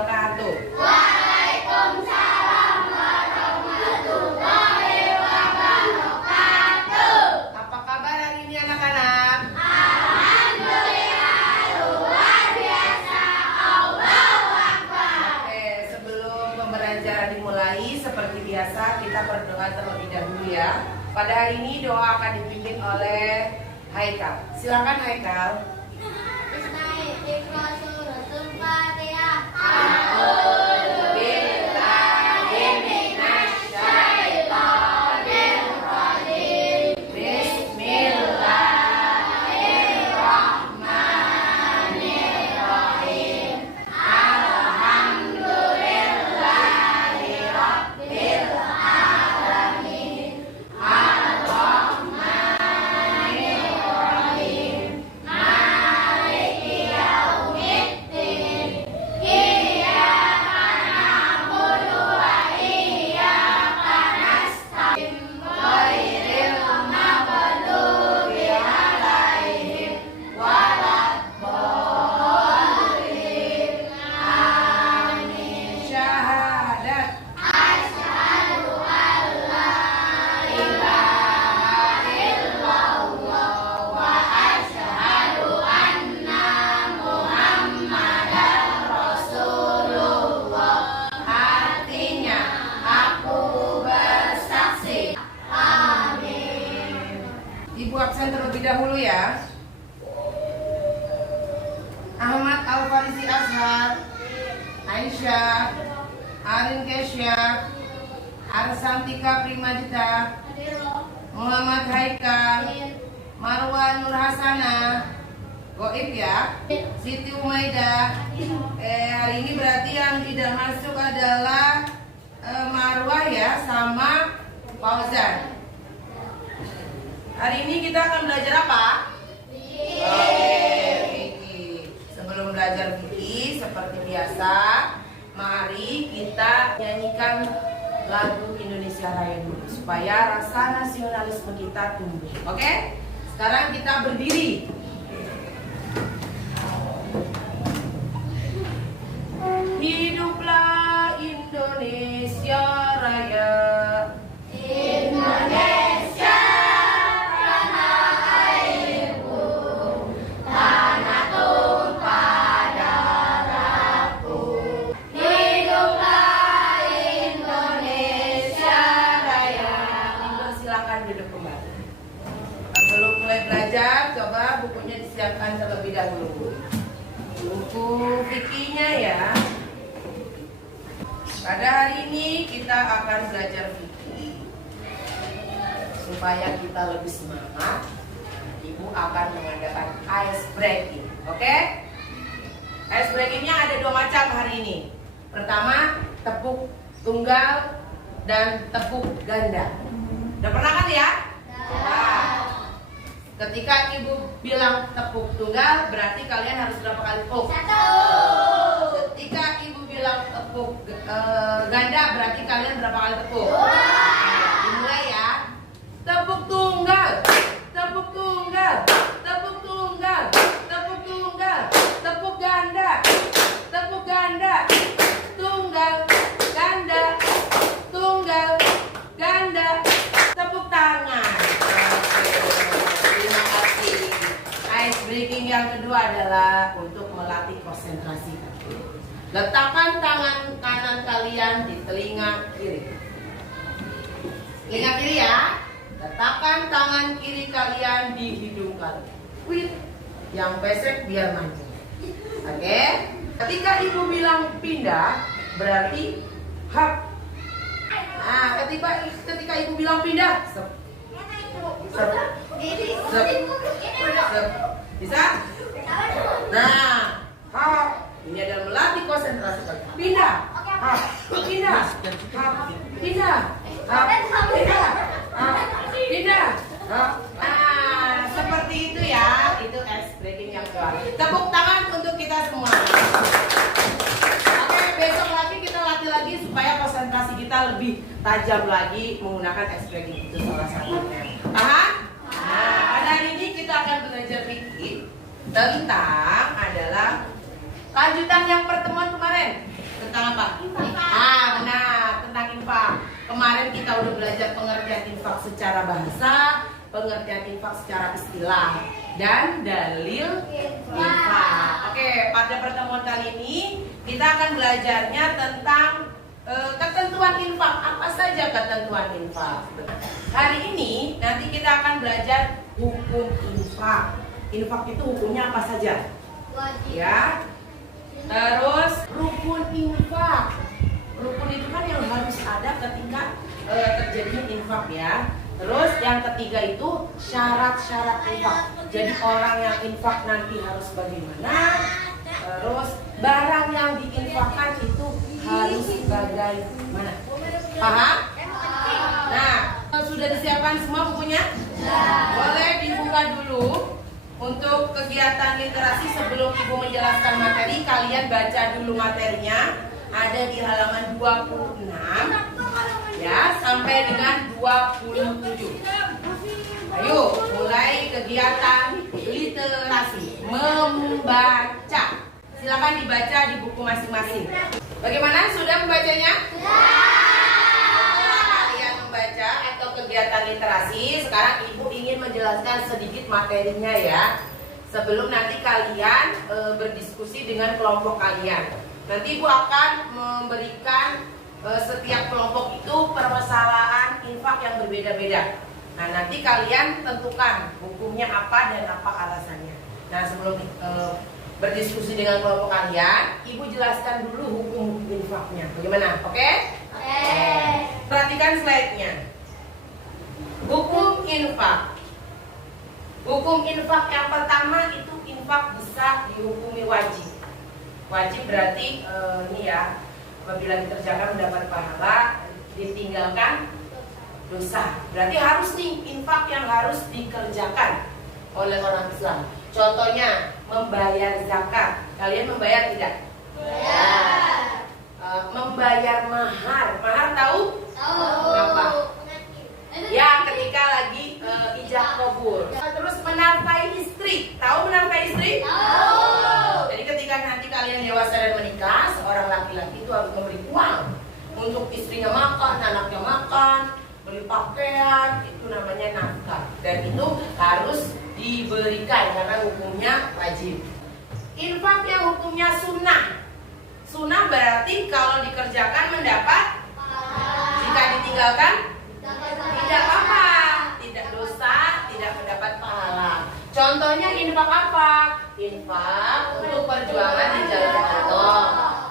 wabarakatuh. Waalaikumsalam warahmatullahi wabarakatuh. Apa kabar hari ini anak-anak? Alhamdulillah luar biasa. Allahu Akbar. Oke, sebelum pembelajaran dimulai, seperti biasa kita berdoa terlebih dahulu ya. Pada hari ini doa akan dipimpin oleh Haikal. Silakan Haikal. Ibu absen terlebih dahulu ya. Ahmad Al-Farisi Azhar, Aisyah, Arin Kesya, Arsantika Primajita, Muhammad Haikal, Marwan Nur Hasana, Goib ya, Siti Umaida. Hari ini berarti yang tidak masuk adalah Marwah ya, sama Fauzan. Hari ini kita akan belajar apa? Fikih. Sebelum belajar fikih, seperti biasa, mari kita nyanyikan lagu Indonesia Raya dulu supaya rasa nasionalisme kita tumbuh. Oke? Sekarang kita berdiri. Hiduplah Indonesia Raya. Indonesia tanah airku, tanah tumpah darahku. Hiduplah Indonesia Raya. Ibu silakan duduk kembali. Sebelum mulai belajar, coba bukunya disiapkan terlebih dahulu. Buku fikihnya ya. Pada hari ini kita akan belajar fikih. Supaya kita lebih semangat, Ibu akan mengadakan ice breaking. Oke? Ice breakingnya ada dua macam hari ini. Pertama, tepuk tunggal dan tepuk ganda. Udah pernah kan ya? Nah, ketika Ibu bilang tepuk tunggal, berarti kalian harus berapa kali tepuk? Satu. Ketika Ibu bilang tepuk ganda, berarti kalian berapa kali tepuk? Dua. Dimulai ya. Tepuk tunggal, tepuk tunggal, tepuk tunggal, tepuk tunggal, tepuk ganda, tepuk ganda, tunggal, ganda, tunggal, ganda, tepuk tangan. Terima kasih. Ice breaking yang kedua adalah untuk melatih konsentrasi. Letakkan tangan kanan kalian di telinga kiri. Telinga kiri ya. Letakkan tangan kiri kalian di hidung kalian. Wih, yang pesek biar manja. Oke? Ketika Ibu bilang pindah, berarti hap. Nah, ketika Ibu bilang pindah, sep. Sep. Sep. Sep. Bisa? Nah, hap. Ini adalah melatih konsentrasi kalian. Pindah. Hap. Pindah. Hap. Pindah. Hap. Pindah. Tidak. Nah, seperti itu ya. Itu ice breaking yang kedua. Tepuk tangan untuk kita semua. Oke, besok lagi kita latih lagi supaya konsentrasi kita lebih tajam lagi menggunakan ice breaking. Itu salah satunya. Paham? Nah, pada hari ini kita akan belajar fikih tentang adalah lanjutan yang pertemuan kemarin. apa? Benar, tentang infak. Kemarin kita udah belajar pengertian infak secara bahasa, pengertian infak secara istilah, dan dalil infak. Oke, pada pertemuan kali ini kita akan belajarnya tentang ketentuan infak. Apa saja ketentuan infak? Hari ini nanti kita akan belajar hukum infak. Infak itu hukumnya apa saja? Ya. Terus rukun infak. Rukun itu kan yang harus ada ketika terjadinya infak ya. Terus yang ketiga itu syarat-syarat infak. Jadi orang yang infak nanti harus bagaimana? Terus barang yang diinfakkan itu harus bagaimana? Paham? Nah, sudah disiapkan semua bukunya? Boleh dibuka dulu. Untuk kegiatan literasi sebelum Ibu menjelaskan materi, kalian baca dulu materinya. Ada di halaman 26 ya sampai dengan 27. Ayo mulai kegiatan literasi membaca. Silakan dibaca di buku masing-masing. Bagaimana, sudah membacanya? Setelah kalian membaca atau kegiatan literasi, sekarang Ibu ingin menjelaskan sedikit materinya ya. Sebelum nanti kalian berdiskusi dengan kelompok kalian. Nanti Ibu akan memberikan setiap kelompok itu permasalahan infak yang berbeda-beda. Nah, nanti kalian tentukan hukumnya apa dan apa alasannya. Nah, sebelum berdiskusi dengan kelompok kalian, Ibu jelaskan dulu hukum infaknya. Bagaimana? Oke? Perhatikan slide-nya. Hukum infak. Hukum infak yang pertama itu infak bisa dihukumi wajib. Wajib berarti ini ya, apabila dikerjakan mendapat pahala, ditinggalkan dosa. Berarti harus nih infak yang harus dikerjakan oleh orang Islam. Contohnya membayar zakat. Kalian membayar tidak? Membayar mahar. Mahar tahu? Apa? Ya, ketika lagi ijab kabul. Terus menafkahi istri. Tahu menafkahi istri? Jadi ketika nanti kalian dewasa dan menikah, seorang laki-laki itu harus memberi uang untuk istrinya makan, anaknya makan, beli pakaian, itu namanya nafkah. Dan itu harus diberikan karena hukumnya wajib. Infak yang hukumnya sunnah. Sunnah berarti kalau dikerjakan mendapat, jika ditinggalkan tidak apa-apa, tidak dosa, tidak mendapat pahala. Contohnya infak apa? Infak untuk perjuangan di jalan Allah,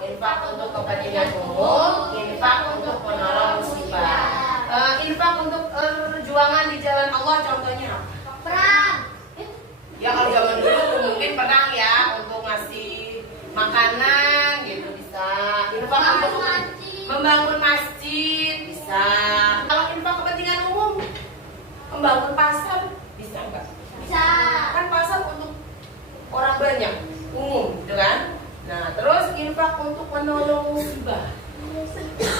infak untuk kepentingan umum, infak untuk menolong musibah. Infak untuk perjuangan di jalan Allah contohnya perang. Ya kalau zaman dulu mungkin perang ya, untuk ngasih makanan gitu bisa. Infak untuk membangun masjid bisa. Kalau infak kepentingan umum, membangun pasar bisa enggak? Bisa. Kan pasar untuk orang banyak, umum, gitu kan? Nah, terus infak untuk menolong musibah.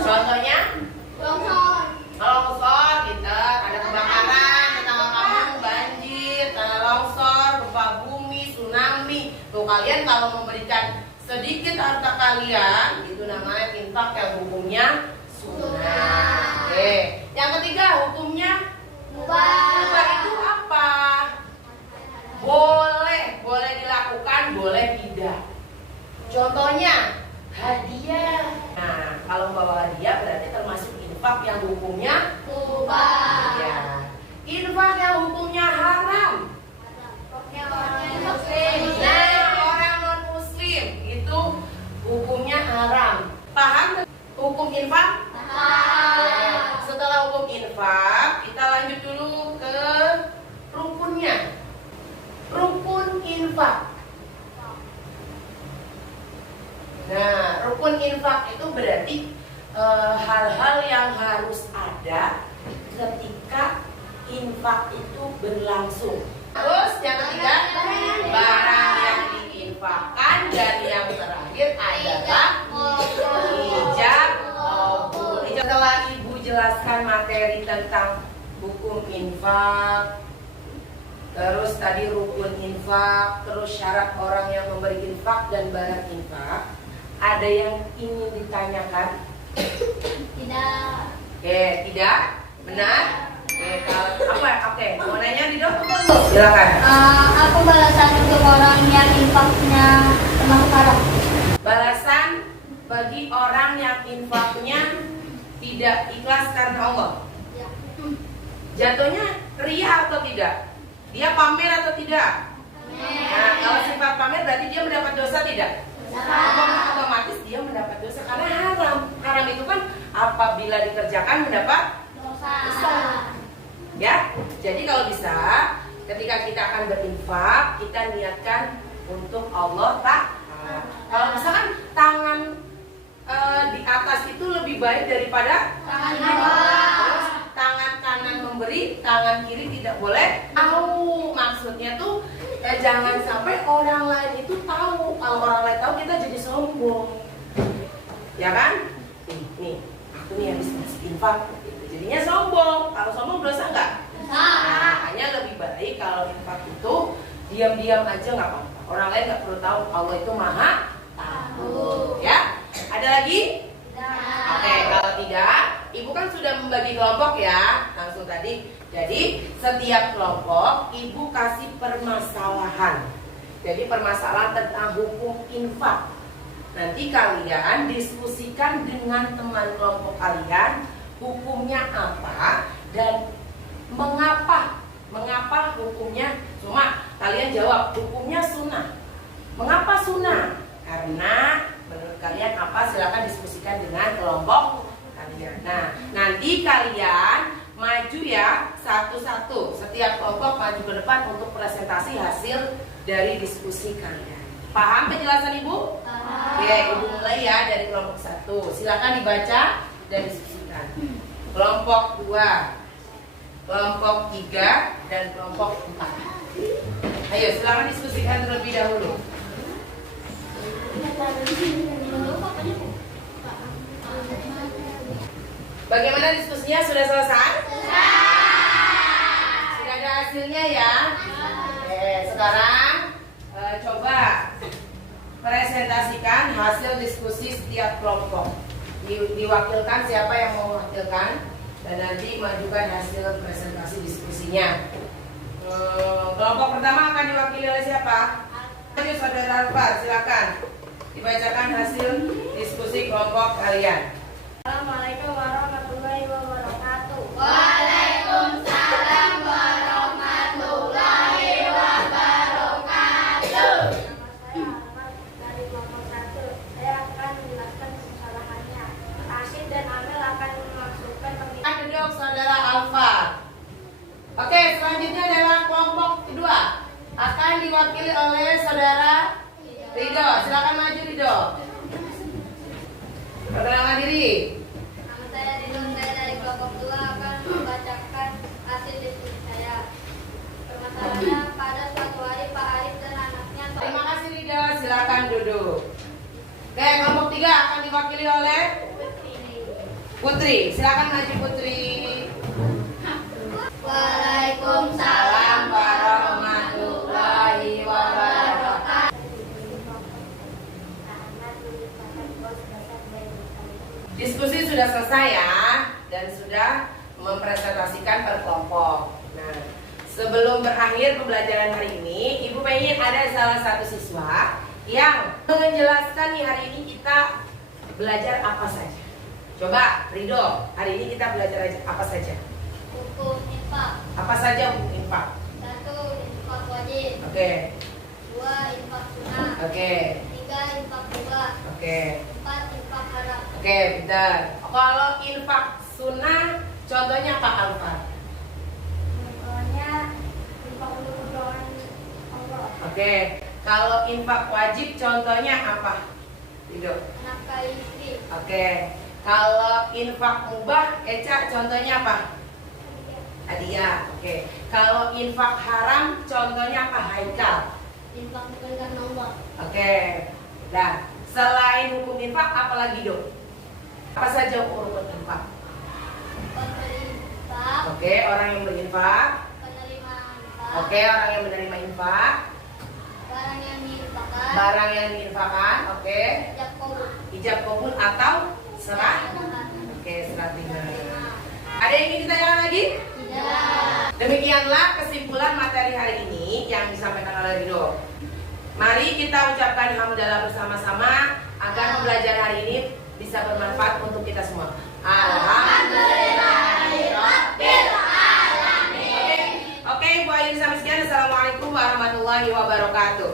Contohnya, longsor, kita ada kebakaran, tetangga kamu banjir, tanah longsor, gempa bumi, tsunami. Tuh kalian kalau memberikan sedikit harta kalian, itu namanya infak yang hukumnya sunnah. Oke. Yang ketiga hukumnya mubah. Itu apa? Boleh dilakukan, boleh tidak. Contohnya hadiah. Nah, kalau bawa hadiah berarti termasuk infak yang hukumnya mubah. ya. Infak yang hukumnya haram. Nah, orang non muslim itu hukumnya haram. Paham hukum infak? Nah, setelah hukum infak, kita lanjut dulu ke rukunnya. Rukun infak. Nah, rukun infak itu berarti hal-hal yang harus ada ketika infak itu berlangsung. Terus yang ketiga, barang yang diinfakkan, dan yang terakhir adalah ijab kabul. Setelah Ibu jelaskan materi tentang hukum infak, terus tadi rukun infak, terus syarat orang yang memberi infak dan barang infak. Ada yang ingin ditanyakan? Tidak. Oke, tidak? Benar? Oke, kalau apa? Oke, mau nanya Rido? Silakan. Apa balasan untuk orang yang infaknya termasuk haram? Balasan bagi orang yang infaknya tidak ikhlas karena Allah. Ya. Jatuhnya ria atau tidak? Dia pamer atau tidak? Nah, kalau sifat pamer berarti dia mendapat dosa tidak? Otomatis dia mendapat dosa karena haram. Haram itu kan apabila dikerjakan mendapat Dosa. ya. Jadi kalau bisa ketika kita akan berinfak kita niatkan untuk Allah Ta'ala. Kalau misalkan tangan di atas itu lebih baik daripada Tangan di bawah. Terus tangan kanan memberi, tangan kiri tidak boleh tahu. Maksudnya tuh jangan sampai orang lain itu tahu. Kalau orang lain tahu kita jadi sombong, ya kan? Nih, aku nih habis ngasih infak, gitu. Jadinya sombong. Kalau sombong dosa nggak? Nah, hanya lebih baik kalau infak itu diam-diam aja nggak apa-apa. Orang lain nggak perlu tahu. Allah itu maha tahu. Ya? Ada lagi? Oke, kalau tidak, ibu kan sudah membagi kelompok ya, langsung tadi. Jadi setiap kelompok ibu kasih permasalahan. Jadi permasalahan tentang hukum infak. Nanti kalian diskusikan dengan teman kelompok kalian hukumnya apa dan mengapa hukumnya. Cuma kalian jawab hukumnya sunnah. Mengapa sunnah? Karena menurut kalian apa? Silakan diskusikan dengan kelompok kalian. Nah, nanti kalian maju ya satu-satu. Setiap kelompok maju ke depan untuk presentasi hasil dari diskusi kalian. Paham penjelasan Ibu? Oke, Ibu mulai ya dari kelompok 1. Silakan dibaca dan diskusikan. Kelompok 2, kelompok 3, dan kelompok 4. Ayo silakan diskusikan terlebih dahulu. Bagaimana diskusinya? Sudah selesai? Sudah ada hasilnya ya? Oke, sekarang coba presentasikan hasil diskusi setiap kelompok. Diwakilkan siapa yang mau mewakilkan dan nanti majukan hasil presentasi diskusinya. Kelompok pertama akan diwakili oleh siapa? Maju Saudara Alfar, silakan dibacakan hasil diskusi kelompok kalian. Assalamualaikum warahmatullahi wabarakatuh. Waalaikumsalam warahmatullahi wabarakatuh. Nama saya Ahmad dari kelompok 1. Saya akan menjelaskan kesalahannya. Rashid dan Amel akan memasukkan pemikiran. Duduk Saudara Alfar. Oke, selanjutnya adalah kelompok kedua. Akan diwakili oleh Saudara Ridho. Silakan maju Ridho. Perkenalkan diri. Nama saya Ridho, saya dari kelompok 2 akan membacakan hasil diskusi saya. Permasalahannya pada suatu hari Pak Arif dan anaknya. Terima kasih Ridho. Silakan duduk. Oke, kelompok 3 akan diwakili oleh Putri. Silakan maju Putri. Waalaikumsalam warahmatullahi wabarakatuh. Diskusi sudah selesai ya dan sudah mempresentasikan per kelompok. Nah, sebelum berakhir pembelajaran hari ini, Ibu pengen ada salah satu siswa yang menjelaskan nih hari ini kita belajar apa saja. Coba Ridho, hari ini kita belajar apa saja? Hukum infak. Apa saja hukum infak? 1. Infak wajib. Oke, 2. Infak sunnah. oke, 3. Infak mubah. oke. 4. Infak haram. Oke, bentar. Kalau infak sunnah, contohnya apa Alfa? Contohnya infak untuk keperluan Allah. Oke, kalau infak wajib, contohnya apa? Ridho. Nafkah istri. Oke, kalau infak mubah, Eca, contohnya apa? Hadiah. Oke, kalau infak haram, contohnya apa? Haikal. Infak bukan karena Allah. Oke, nah selain hukum infak, apa lagi dok? Apa saja hukum infak? Pemberi infak. Oke, orang yang berinfak. Penerima infak. Oke, orang yang menerima infak. Barang yang diinfakkan. Barang yang diinfakkan, oke. Ijab kabul. Ijab kabul atau serah. Oke, serah terima. Ada yang ingin ditanyakan lagi? Tidak. Demikianlah kesimpulan materi hari ini yang disampaikan oleh Ridho. Mari kita ucapkan hamdalah bersama-sama agar pembelajaran hari ini bisa bermanfaat untuk kita semua. Alhamdulillahirabbil alamin. Oke, Ibu Ayu sampai sekian. Assalamualaikum warahmatullahi wabarakatuh.